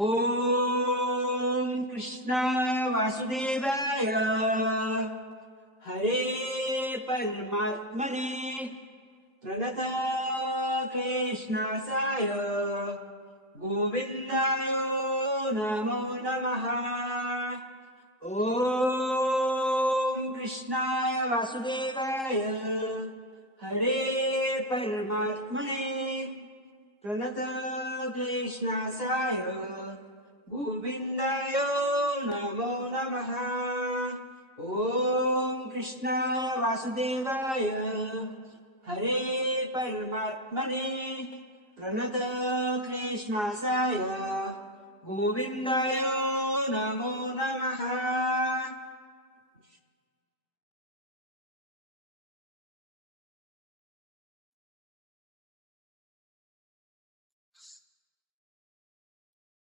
ॐ कृष्णाय वासुदेवाय हरे परमात्मने प्रणत कृष्णासाय गोविन्दाय नमो नमः। ॐ कृष्णाय वासुदेवाय हरे परमात्मने प्रणत क्लेशनाशाय गोविन्दाय नमो नमः। ॐ कृष्णाय वासुदेवाय हरे परमात्मने प्रणत क्लेशनाशाय गोविन्दाय नमो नमः।